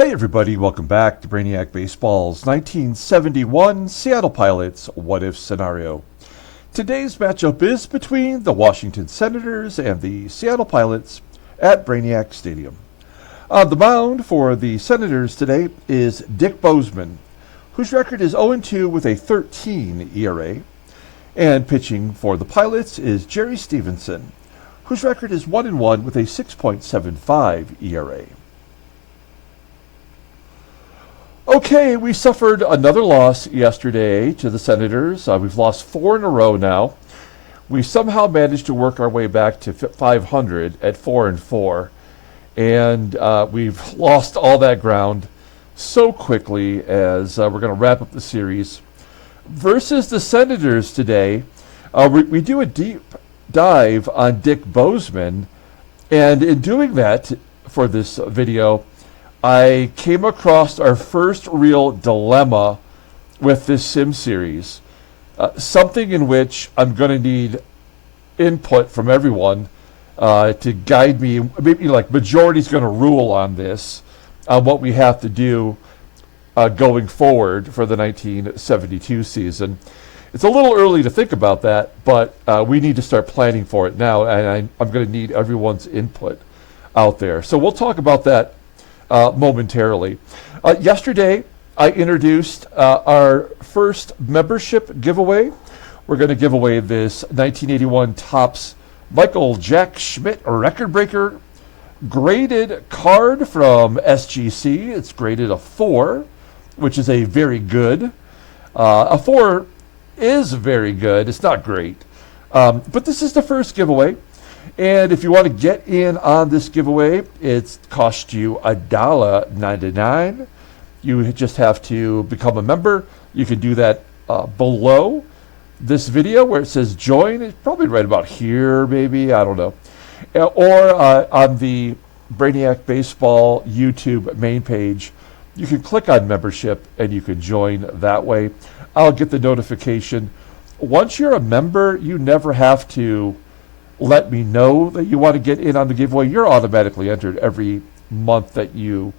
Hey everybody, welcome back to Brainiac Baseball's 1971 Seattle Pilots What If Scenario. Today's matchup is between the Washington Senators and the Seattle Pilots at Brainiac Stadium. On the mound for the Senators today is Dick Bosman, whose record is 0-2 with a 13 ERA. And pitching for the Pilots is Jerry Stephenson, whose record is 1-1 with a 6.75 ERA. Okay, we suffered another loss yesterday to the Senators. We've lost 4 in a row now. We somehow managed to work our way back to 500 at 4-4, and we've lost all that ground so quickly as we're going to wrap up the series. Versus the Senators today, we do a deep dive on Dick Bosman, and in doing that for this video, I came across our first real dilemma with this sim series, something in which I'm going to need input from everyone to guide me. Maybe like majority's going to rule on this, on what we have to do going forward for the 1972 season. It's a little early to think about that, but we need to start planning for it now, and I'm going to need everyone's input out there. So we'll talk about that momentarily. Yesterday, I introduced our first membership giveaway. We're going to give away this 1981 Topps Michael Jack Schmidt record breaker graded card from SGC. It's graded a 4, which is a very good. A 4 is very good. It's not great. But this is the first giveaway. And if you want to get in on this giveaway, it costs you $1.99. You just have to become a member. You can do that below this video where it says join. It's probably right about here, maybe. I don't know. Or on the Brainiac Baseball YouTube main page, you can click on membership and you can join that way. I'll get the notification. Once you're a member, you never have to let me know that you want to get in on the giveaway. You're automatically entered every month that you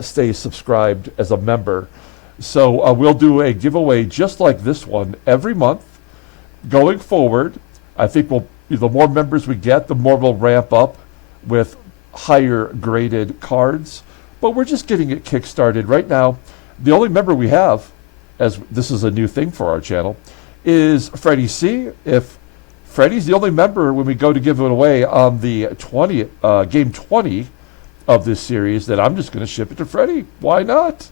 stay subscribed as a member. So we'll do a giveaway just like this one every month going forward. I think the more members we get, the more we'll ramp up with higher graded cards. But we're just getting it kick-started right now. The only member we have, as this is a new thing for our channel, is Freddie C. If Freddie's the only member when we go to give it away on the game 20 of this series, then I'm just going to ship it to Freddie. Why not?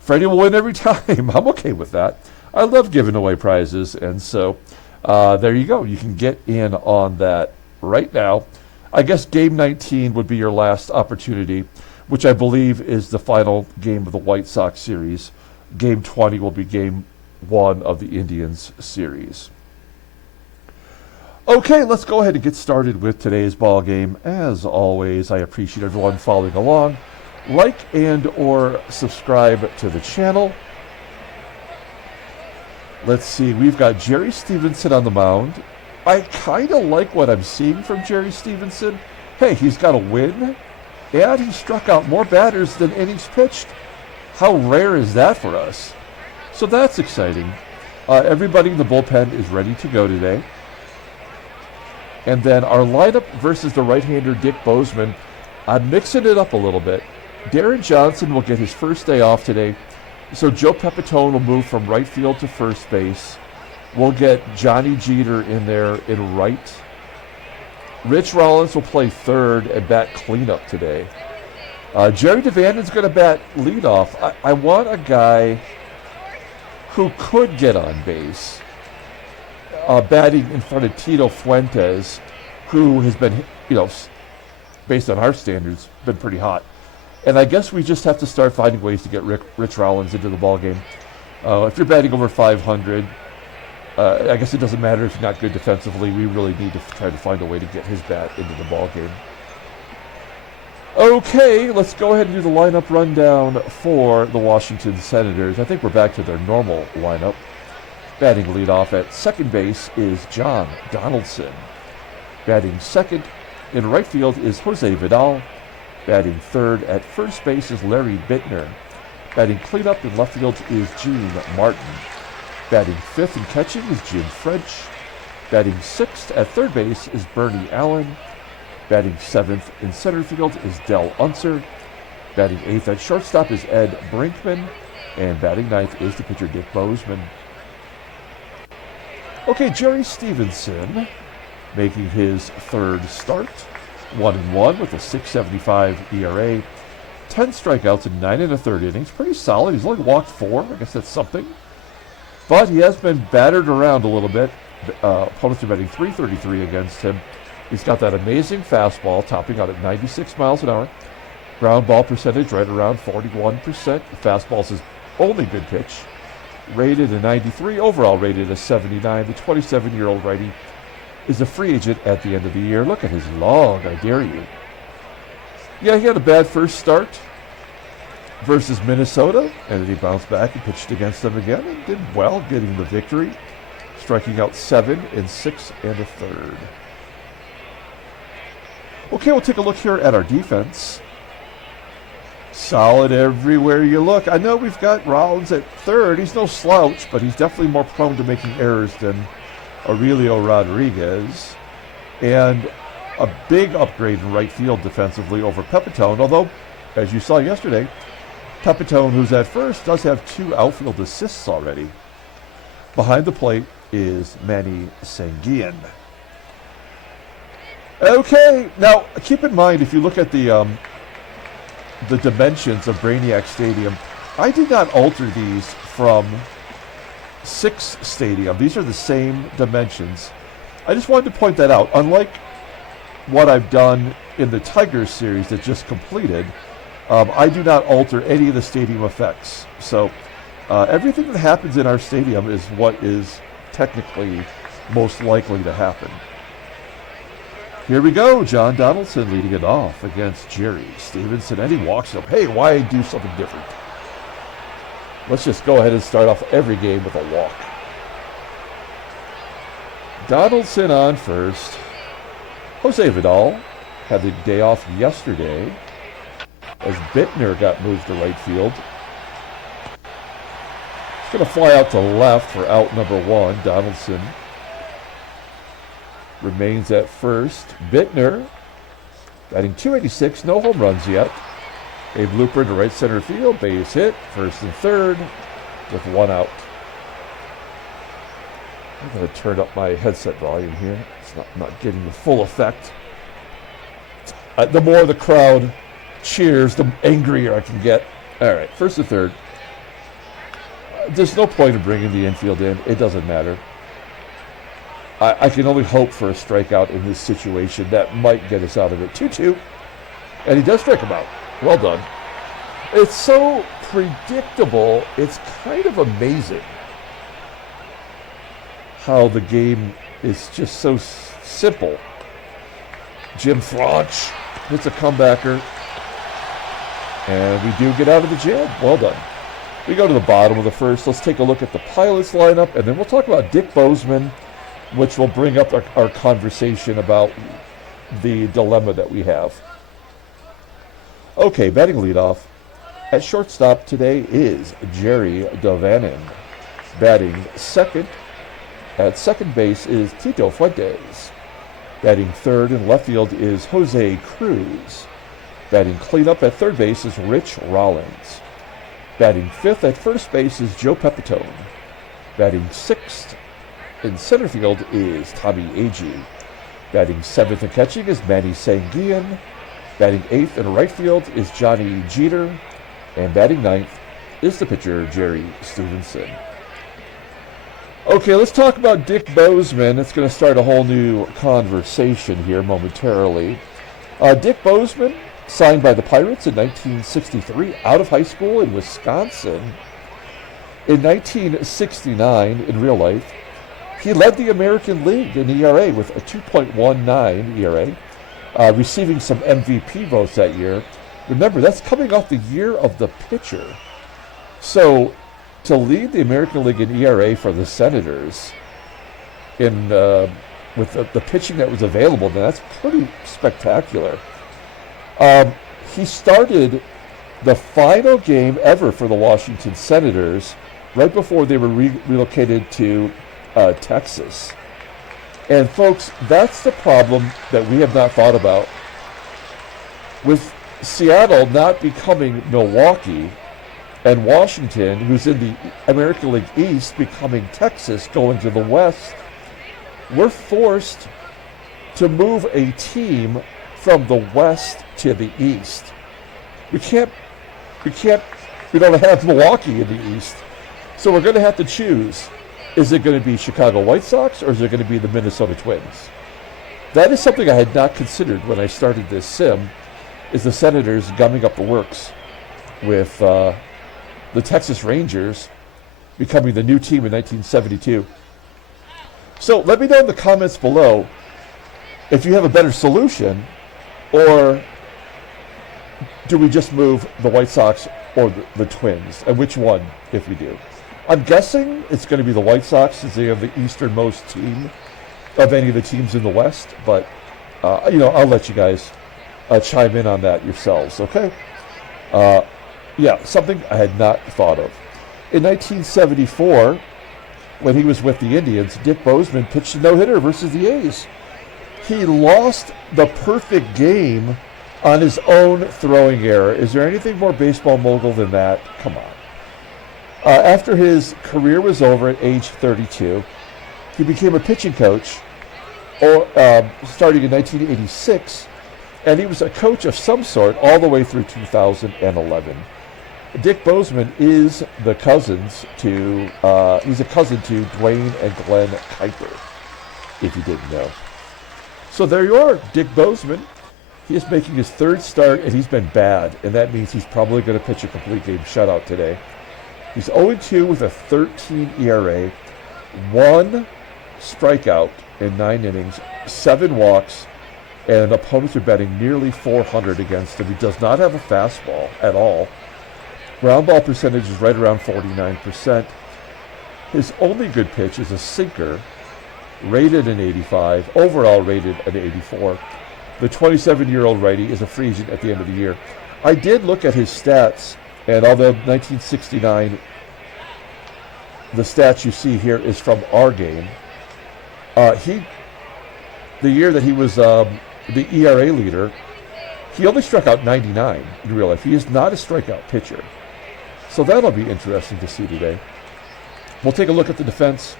Freddie will win every time. I'm okay with that. I love giving away prizes, and so there you go. You can get in on that right now. I guess game 19 would be your last opportunity, which I believe is the final game of the White Sox series. Game 20 will be game 1 of the Indians series. Okay, let's go ahead and get started with today's ball game. As always, I appreciate everyone following along. Like and or subscribe to the channel. Let's see, we've got Jerry Stephenson on the mound. I kind of like what I'm seeing from Jerry Stephenson. Hey, he's got a win, and he struck out more batters than innings pitched. How rare is that for us? So that's exciting. Everybody in the bullpen is ready to go today. And then our lineup versus the right-hander Dick Bosman, I'm mixing it up a little bit. Darren Johnson will get his first day off today, so Joe Pepitone will move from right field to first base. We'll get Johnny Jeter in there in right. Rich Rollins will play third and bat cleanup today. Jerry DaVanon's going to bat leadoff. I want a guy who could get on base. Batting in front of Tito Fuentes, who has been, based on our standards, been pretty hot. And I guess we just have to start finding ways to get Rich Rollins into the ballgame. If you're batting over 500, I guess it doesn't matter if you're not good defensively. We really need to try to find a way to get his bat into the ballgame. Okay, let's go ahead and do the lineup rundown for the Washington Senators. I think we're back to their normal lineup. Batting leadoff at second base is John Donaldson. Batting second in right field is Jose Vidal. Batting third at first base is Larry BIITTNER. Batting cleanup in left field is Gene Martin. Batting fifth and catching is Jim French. Batting sixth at third base is Bernie Allen. Batting seventh in center field is Del Unser. Batting eighth at shortstop is Ed Brinkman. And batting ninth is the pitcher Dick Bosman. Okay, Jerry Stephenson making his third start. 1-1 with a 6.75 ERA. 10 strikeouts in 9 1/3 innings. Pretty solid. He's only walked 4. I guess that's something. But he has been battered around a little bit. Opponents are batting .333 against him. He's got that amazing fastball topping out at 96 miles an hour. Ground ball percentage right around 41%. The fastball's his only good pitch. Rated a 93, overall rated a 79. The 27-year-old righty is a free agent at the end of the year. Look at his log, I dare you. Yeah, he had a bad first start versus Minnesota, and then he bounced back and pitched against them again and did well, getting the victory, striking out 7 in 6 1/3. Okay, we'll take a look here at our defense. Solid everywhere you look. I know we've got Rollins at third. He's no slouch, but he's definitely more prone to making errors than Aurelio Rodriguez. And a big upgrade in right field defensively over PEPITONE, although, as you saw yesterday, PEPITONE, who's at first, does have 2 outfield assists already. Behind the plate is Manny SANGUILLEN. Okay, now keep in mind, if you look at the dimensions of Brainiac Stadium, I did not alter these from 6 Stadium. These are the same dimensions. I just wanted to point that out. Unlike what I've done in the Tigers series that just completed, I do not alter any of the stadium effects. So everything that happens in our stadium is what is technically most likely to happen. Here we go. John Donaldson leading it off against Jerry Stephenson, and he walks up. Hey, why do something different? Let's just go ahead and start off every game with a walk. Donaldson on first. Jose Vidal had the day off yesterday as BIITTNER got moved to right field. He's going to fly out to left for out number 1. Donaldson remains at first. BIITTNER batting .286, no home runs yet. A blooper to right center field, base hit, first and third with 1 out. I'm going to turn up my headset volume here. It's not getting the full effect. The more the crowd cheers, the angrier I can get. All right, first and third. There's no point in bringing the infield in. It doesn't matter. I can only hope for a strikeout in this situation. That might get us out of it. 2-2. And he does strike him out. Well done. It's so predictable. It's kind of amazing how the game is just so simple. Jim French hits a comebacker. And we do get out of the jam. Well done. We go to the bottom of the first. Let's take a look at the Pilots lineup, and then we'll talk about Dick Bosman, which will bring up our conversation about the dilemma that we have. Okay, batting leadoff. At shortstop today is Jerry DaVANON. Batting second. At second base is Tito Fuentes. Batting third in left field is Jose CRUZ. Batting cleanup at third base is Rich Rollins. Batting fifth at first base is Joe Pepitone. Batting sixth in center field is Tommie AGEE. Batting seventh and catching is Manny SANGUILLEN. Batting eighth in right field is Johnny Jeter. And batting ninth is the pitcher Jerry Stephenson. Okay, let's talk about Dick Bosman. It's going to start a whole new conversation here momentarily. Dick Bosman, signed by the Pirates in 1963, out of high school in Wisconsin. In 1969, in real life, he led the American League in ERA with a 2.19 ERA, receiving some MVP votes that year. Remember, that's coming off the year of the pitcher. So, to lead the American League in ERA for the Senators in with the pitching that was available, then that's pretty spectacular. he started the final game ever for the Washington Senators right before they were relocated to Texas. And folks, that's the problem that we have not thought about. With Seattle not becoming Milwaukee, and Washington, who's in the American League East, becoming Texas, going to the West, we're forced to move a team from the West to the East. We don't have Milwaukee in the East. So we're going to have to choose. Is it going to be Chicago White Sox, or is it going to be the Minnesota Twins? That is something I had not considered when I started this sim, is the Senators gumming up the works with the Texas Rangers becoming the new team in 1972. So let me know in the comments below if you have a better solution, or do we just move the White Sox or the Twins, and which one if we do? I'm guessing it's going to be the White Sox, since they have the easternmost team of any of the teams in the West, but I'll let you guys chime in on that yourselves, okay? Yeah, something I had not thought of. In 1974, when he was with the Indians, Dick Bosman pitched a no-hitter versus the A's. He lost the perfect game on his own throwing error. Is there anything more baseball mogul than that? Come on. After his career was over at age 32, he became a pitching coach starting in 1986, and he was a coach of some sort all the way through 2011. Dick Bosman is the he's a cousin to Dwayne and Glenn Kuiper, if you didn't know. So there you are, Dick Bosman. He is making his third start, and he's been bad, and that means he's probably going to pitch a complete game shutout today. He's 0-2 with a 13 ERA, 1 strikeout in 9 innings, 7 walks, and opponents are betting nearly 400 against him. He does not have a fastball at all. Ground ball percentage is right around 49%. His only good pitch is a sinker, rated an 85, overall rated an 84. The 27-year-old righty is a free agent at the end of the year. I did look at his stats, and although 1969, the stats you see here is from our game, the year that he was the ERA leader, he only struck out 99 in real life. He is not a strikeout pitcher. So that'll be interesting to see today. We'll take a look at the defense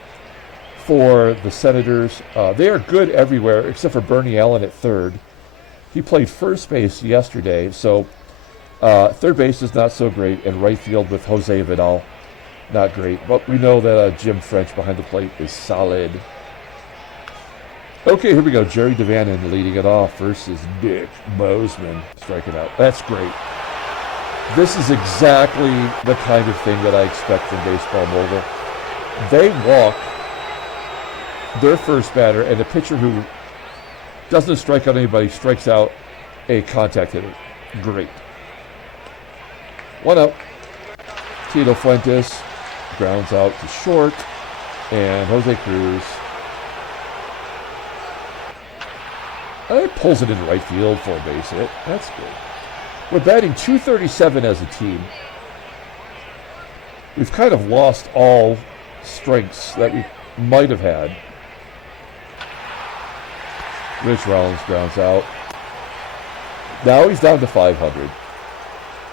for the Senators. They are good everywhere except for Bernie Allen at third. He played first base yesterday, so third base is not so great, and right field with Jose Vidal, not great. But we know that Jim French behind the plate is solid. Okay, here we go. Jerry DaVanon leading it off versus Dick Bosman striking out. That's great. This is exactly the kind of thing that I expect from Baseball Mogul. They walk their first batter, and a pitcher who doesn't strike out anybody strikes out a contact hitter. Great. 1 out. Tito Fuentes grounds out to short, and Jose CRUZ pulls it into right field for a base hit. That's good. We're batting .237 as a team. We've kind of lost all strengths that we might have had. Rich Rollins grounds out. Now he's down to 500.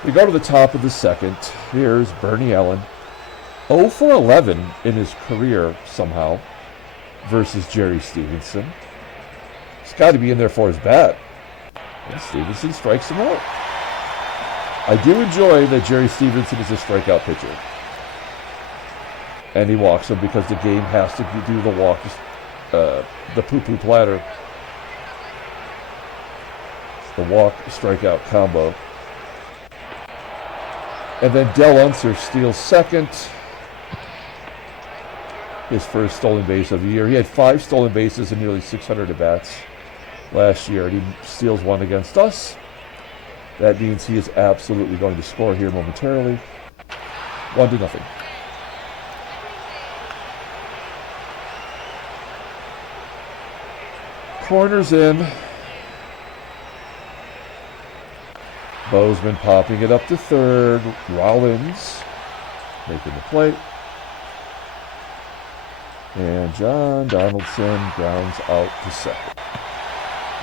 We go to the top of the second. Here's Bernie Allen. 0 for 11 in his career somehow versus Jerry Stephenson. He's got to be in there for his bat. And Stephenson strikes him out. I do enjoy that Jerry Stephenson is a strikeout pitcher. And he walks him because the game has to do the walk, the poo-poo platter. The walk-strikeout combo. And then UNSER steals second. His first stolen base of the year. He had 5 stolen bases and nearly 600 at-bats last year, and he steals one against us. That means he is absolutely going to score here momentarily. 1-0. Corners in. Bosman popping it up to third. Rollins making the play. And John Donaldson grounds out to second.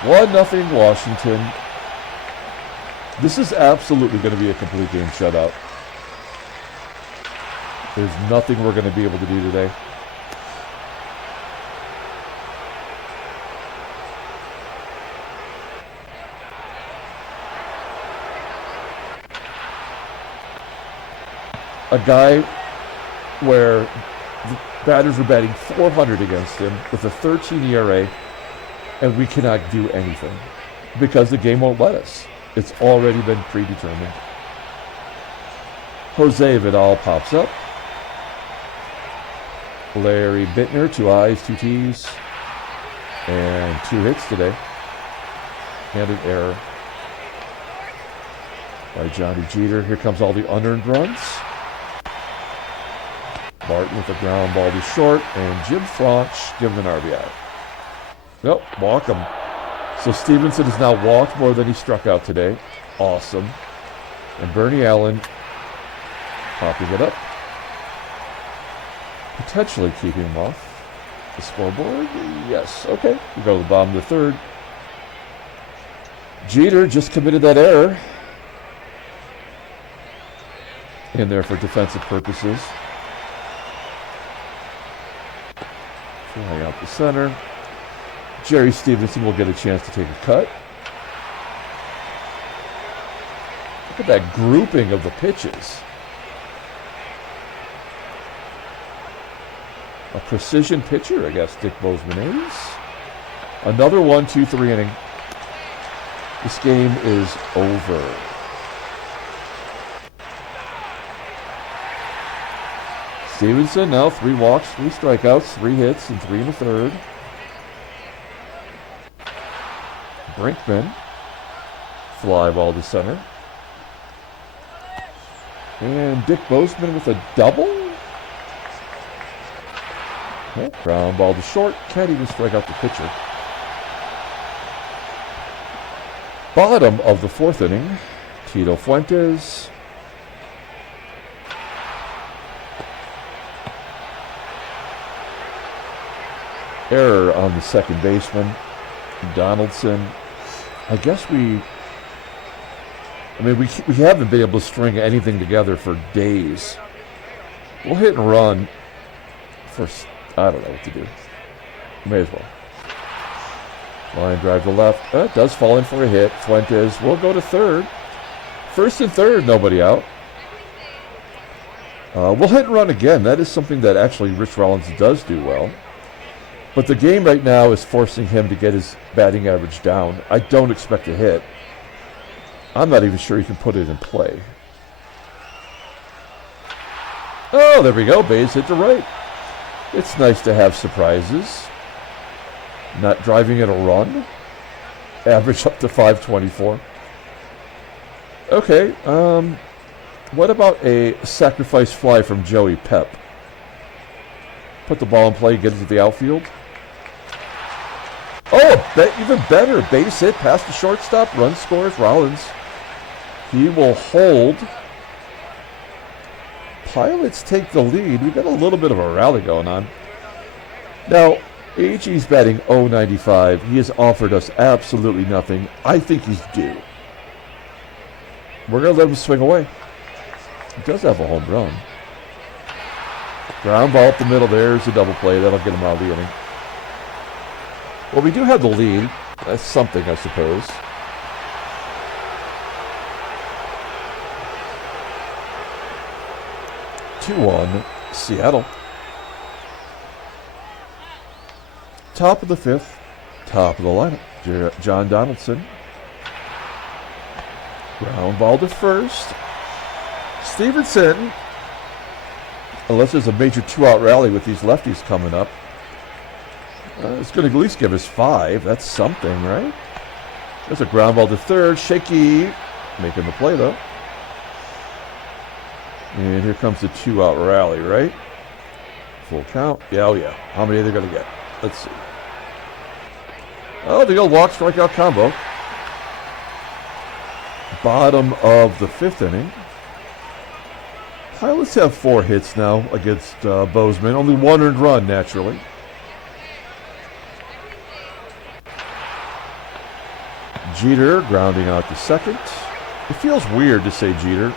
1-0 Washington. This is absolutely going to be a complete game shutout. There's nothing we're going to be able to do today. A guy where the batters are batting .400 against him with a 13 ERA, and we cannot do anything because the game won't let us. It's already been predetermined. Jose Vidal pops up. Larry BIITTNER, 2 I's, 2 T's, and 2 hits today. And an error by Johnny Jeter. Here comes all the unearned runs. Martin with a ground ball to short, and Jim Franch giving an RBI. Nope, walk him. So Stephenson has now walked more than he struck out today. Awesome. And Bernie Allen popping it up. Potentially keeping him off the scoreboard. Yes, okay. We go to the bottom of the third. Jeter just committed that error. In there for defensive purposes. Flying out the center. Jerry Stephenson will get a chance to take a cut. Look at that grouping of the pitches. A precision pitcher, I guess, Dick Bosman is. Another 1-2-3 inning. This game is over. Stephenson now 3 walks, 3 strikeouts, 3 hits, and 3 in the third. Brinkman, fly ball to center. And Dick Bosman with a double. Okay, ground ball to short. Can't even strike out the pitcher. Bottom of the 4th inning. Tito Fuentes. Error on the second baseman. Donaldson. I guess we haven't been able to string anything together for days. We'll hit and run for, I don't know what to do. May as well. Line drive to left. It does fall in for a hit. Fuentes will go to third. First and third, nobody out. We'll hit and run again. That is something that actually Rich Rollins does do well. But the game right now is forcing him to get his batting average down. I don't expect a hit. I'm not even sure he can put it in play. Oh, there we go. Base hit to right. It's nice to have surprises. Not driving in a run. Average up to 524. Okay. What about a sacrifice fly from Joey Pep? Put the ball in play, get it to the outfield. Oh, even better. Base hit past the shortstop. Run scores. Rollins. He will hold. Pilots take the lead. We've got a little bit of a rally going on. Now, AGEE's batting .095. He has offered us absolutely nothing. I think he's due. We're going to let him swing away. He does have a home run. Ground ball up the middle. There's a double play. That'll get him out of the inning. Well, we do have the lead. That's something, I suppose. Two-one, Seattle. Top of the 5th. Top of the lineup. John Donaldson. Ground ball to first. Stephenson. Unless there's a major 2-out rally with these lefties coming up. It's going to at least give us 5. That's something, right? There's a ground ball to third. Shaky. Making the play, though. And here comes the 2-out rally, right? Full count. Yeah, oh yeah. How many are they going to get? Let's see. Oh, the old walk strikeout combo. Bottom of the 5th inning. Pilots have 4 hits now against Bosman. Only 1 earned run, naturally. Jeter grounding out to second. It feels weird to say Jeter.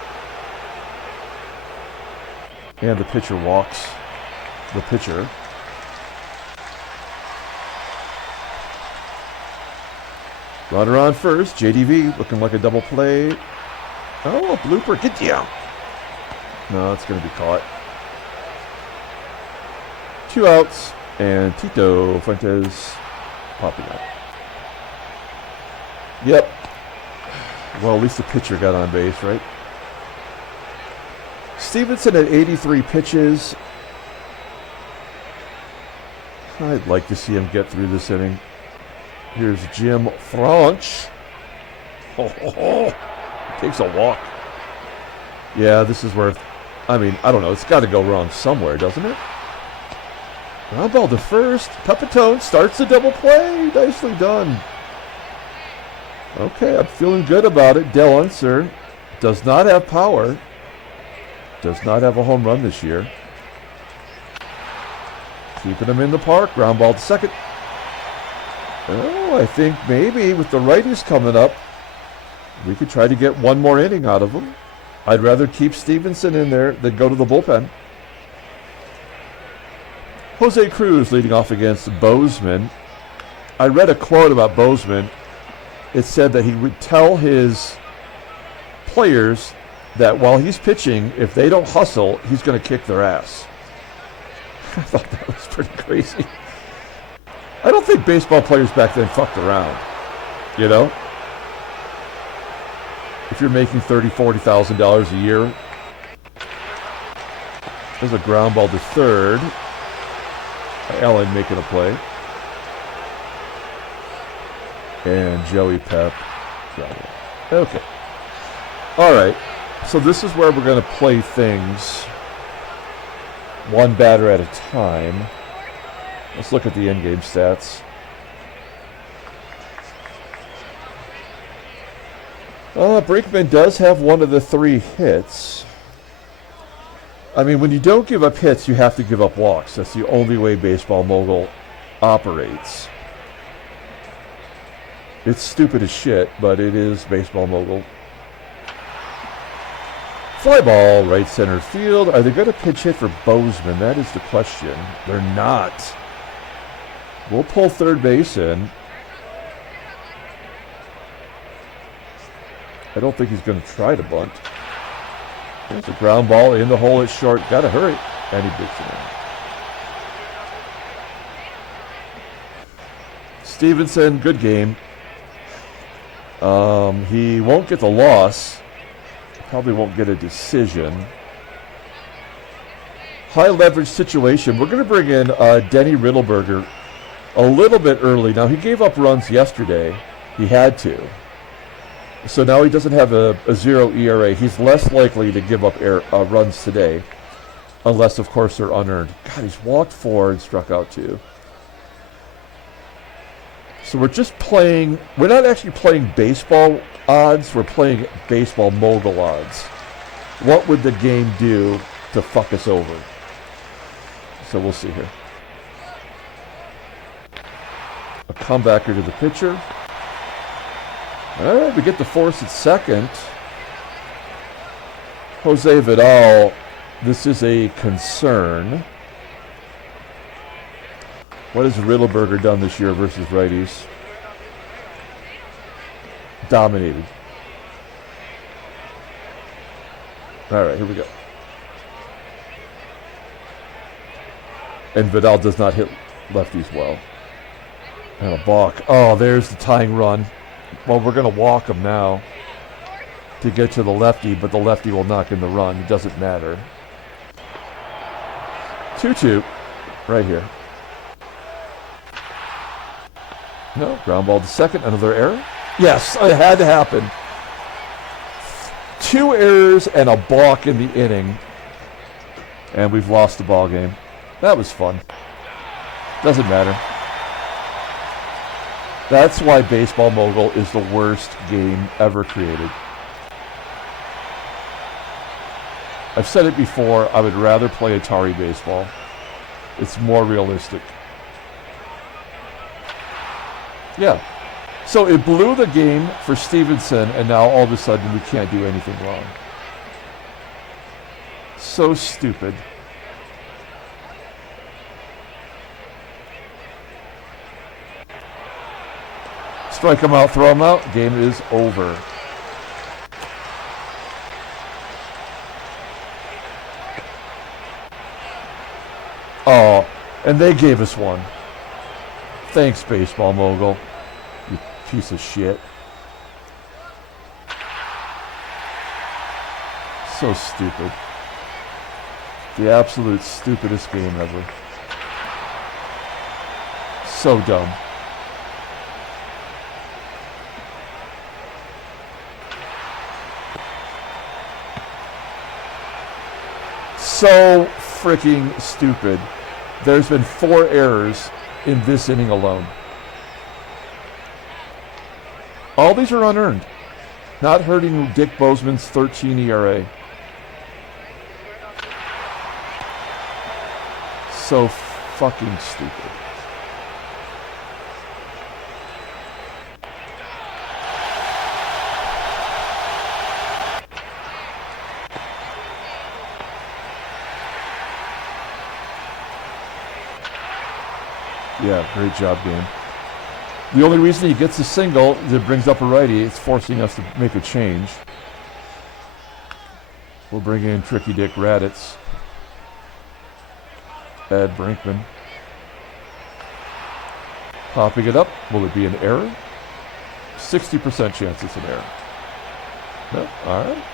And the pitcher walks the pitcher. Runner on first. JDV looking like a double play. Oh, a blooper. Get down. No, it's going to be caught. 2 outs. And Tito Fuentes popping up. Yep. Well, at least the pitcher got on base, right? Stephenson at 83 pitches. I'd like to see him get through this inning. Here's Jim Franch. Takes a walk. Yeah, this is where, I mean, I don't know. It's got to go wrong somewhere, doesn't it? Ground ball to first. PEPITONE starts the double play. Nicely done. Okay, I'm feeling good about it. UNSER does not have power. Does not have a home run this year. Keeping him in the park. Ground ball to second. Oh, I think maybe with the righties coming up, we could try to get one more inning out of him. I'd rather keep Stephenson in there than go to the bullpen. Jose CRUZ leading off against Bosman. I read a quote about Bosman. It said that he would tell his players that while he's pitching, if they don't hustle, he's going to kick their ass. I thought that was pretty crazy. I don't think baseball players back then fucked around, you know? If you're making $30,000, $40,000 a year. There's a ground ball to third. Allen making a play. And Joey Pep. Okay. All right. So this is where we're going to play things one batter at a time. Let's look at the in-game stats. BRINKMAN does have one of the 3 hits. I mean, when you don't give up hits, you have to give up walks. That's the only way Baseball Mogul operates. It's stupid as shit, but it is Baseball Mogul. Fly ball, right center field. Are they going to pitch hit for Bosman? That is the question. They're not. We'll pull third base in. I don't think he's going to try to bunt. There's a ground ball in the hole at short. Got to hurry. And he digs it in. Stephenson, good game. He won't get the loss. Probably won't get a decision. High leverage situation. We're going to bring in Denny Riddleberger a little bit early. Now, he gave up runs yesterday. He had to. So now he doesn't have a 0 ERA. He's less likely to give up runs today. Unless, of course, they're unearned. God, he's walked 4 and struck out 2. So we're just playing, we're not actually playing baseball odds, we're playing Baseball Mogul odds. What would the game do to fuck us over? So we'll see here. A comebacker to the pitcher. All right, we get the force at second. Jose Vidal, this is a concern. What has Riddleberger done this year versus righties? Dominated. All right, here we go. And Vidal does not hit lefties well. And a balk. Oh, there's the tying run. Well, we're going to walk him now to get to the lefty, but the lefty will knock in the run. It doesn't matter. 2-2 right here. No, ground ball to second. Another error? Yes, it had to happen. 2 errors and a balk in the inning. And we've lost the ball game. That was fun. Doesn't matter. That's why Baseball Mogul is the worst game ever created. I've said it before, I would rather play Atari baseball. It's more realistic. Yeah. So it blew the game for Stephenson, and now all of a sudden we can't do anything wrong. So stupid. Strike him out, throw him out. Game is over. Oh, and they gave us one. Thanks, baseball mogul. You piece of shit. So stupid. The absolute stupidest game ever. So dumb. So freaking stupid. There's been 4 errors in this inning alone. All these are unearned. Not hurting Dick Bosman's 13 ERA. So fucking stupid. Yeah, great job, game. The only reason he gets a single that brings up a righty, it's forcing us to make a change. We'll bring in Tricky Dick Raditz. Add Brinkman. Popping it up. Will it be an error? 60% chance it's an error. No? All right.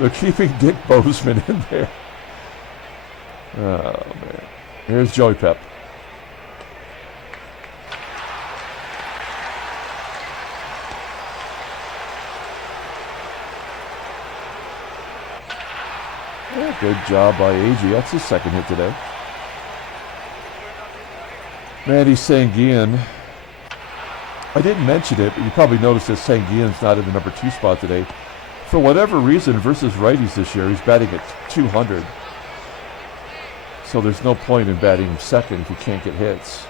They're keeping Dick Bosman in there. Oh, man. Here's Joey Pep. Yeah, good job by AGEE. That's his second hit today. Manny Sanguillen. I didn't mention it, but you probably noticed that Sanguillen's not in the number 2 spot today. For whatever reason, versus righties this year, he's batting at 200. So there's no point in batting him second if you can't get hits.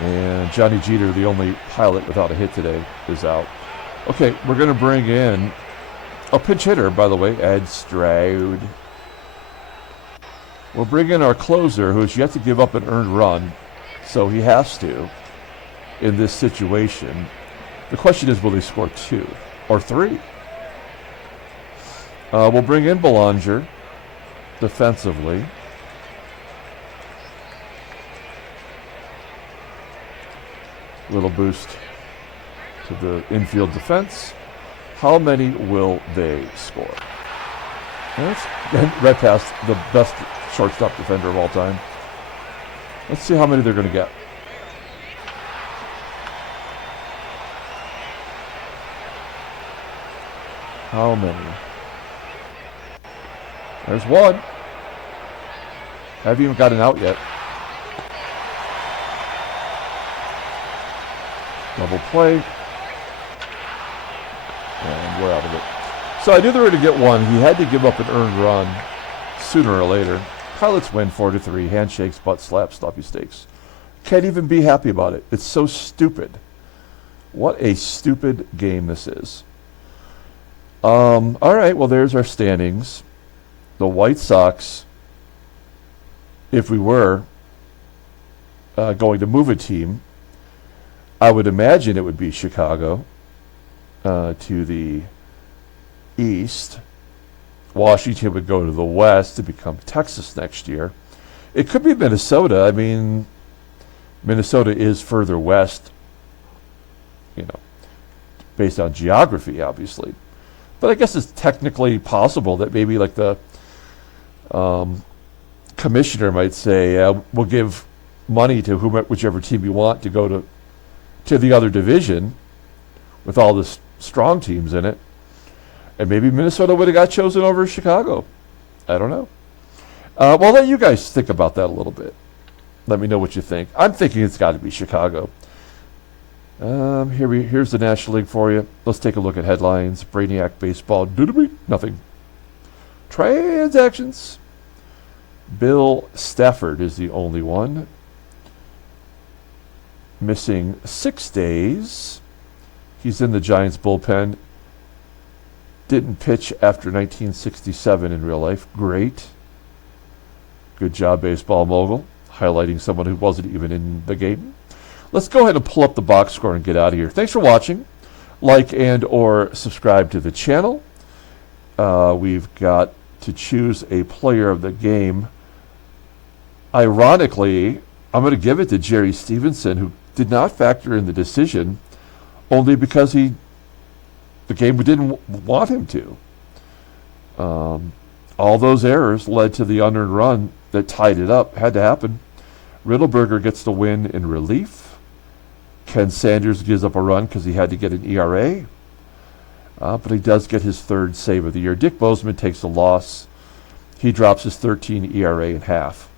And Johnny Jeter, the only pilot without a hit today, is out. Okay, we're going to bring in a pinch hitter, by the way, Ed Stroud. We'll bring in our closer, who has yet to give up an earned run, so he has to in this situation. The question is, will he score 2 or 3? We'll bring in Belanger defensively. Little boost to the infield defense. How many will they score? That's right past the best shortstop defender of all time. Let's see how many they're going to get. How many? There's one. Haven't even got an out yet. Double play. And we're out of it. So I knew they were going to get one. He had to give up an earned run sooner or later. Pilots win 4-3. Handshakes, butt slaps, stuffy steaks. Can't even be happy about it. It's so stupid. What a stupid game this is. All right, well, there's our standings. The White Sox, if we were going to move a team, I would imagine it would be Chicago to the east. Washington would go to the west to become Texas next year. It could be Minnesota. I mean, Minnesota is further west, you know, based on geography, obviously. But I guess it's technically possible that maybe like the commissioner might say, we'll give money to whichever team you want to go to the other division with all the strong teams in it. And maybe Minnesota would have got chosen over Chicago. I don't know. Well, let you guys think about that a little bit. Let me know what you think. I'm thinking it's got to be Chicago. Here's the National League for you. Let's take a look at headlines. Brainiac baseball. Nothing. Transactions. Bill Stafford is the only one. Missing 6 days. He's in the Giants bullpen. Didn't pitch after 1967 in real life. Great. Good job, Baseball Mogul. Highlighting someone who wasn't even in the game. Let's go ahead and pull up the box score and get out of here. Thanks for watching. Like and or subscribe to the channel. We've got to choose a player of the game. Ironically, I'm going to give it to Jerry Stephenson, who did not factor in the decision only because the game didn't want him to. All those errors led to the unearned run that tied it up. Had to happen. Riddleberger gets the win in relief. Ken Sanders gives up a run because he had to get an ERA. But he does get his 3rd save of the year. Dick Bosman takes a loss. He drops his 13 ERA in half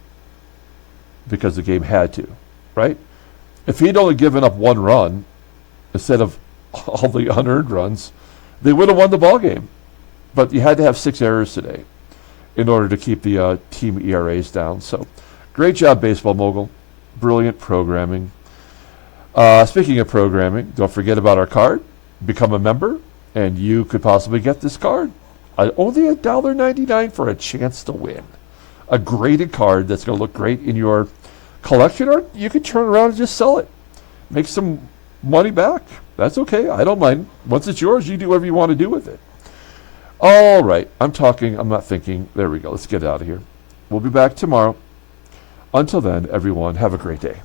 because the game had to, right? If he'd only given up 1 run instead of all the unearned runs, they would have won the ball game. But you had to have 6 errors today in order to keep the team ERAs down. So great job, Baseball Mogul. Brilliant programming. Speaking of programming, don't forget about our card. Become a member, and you could possibly get this card. Only $1.99 for a chance to win. A graded card that's going to look great in your collection, or you could turn around and just sell it. Make some money back. That's okay. I don't mind. Once it's yours, you do whatever you want to do with it. All right. I'm talking. I'm not thinking. There we go. Let's get out of here. We'll be back tomorrow. Until then, everyone, have a great day.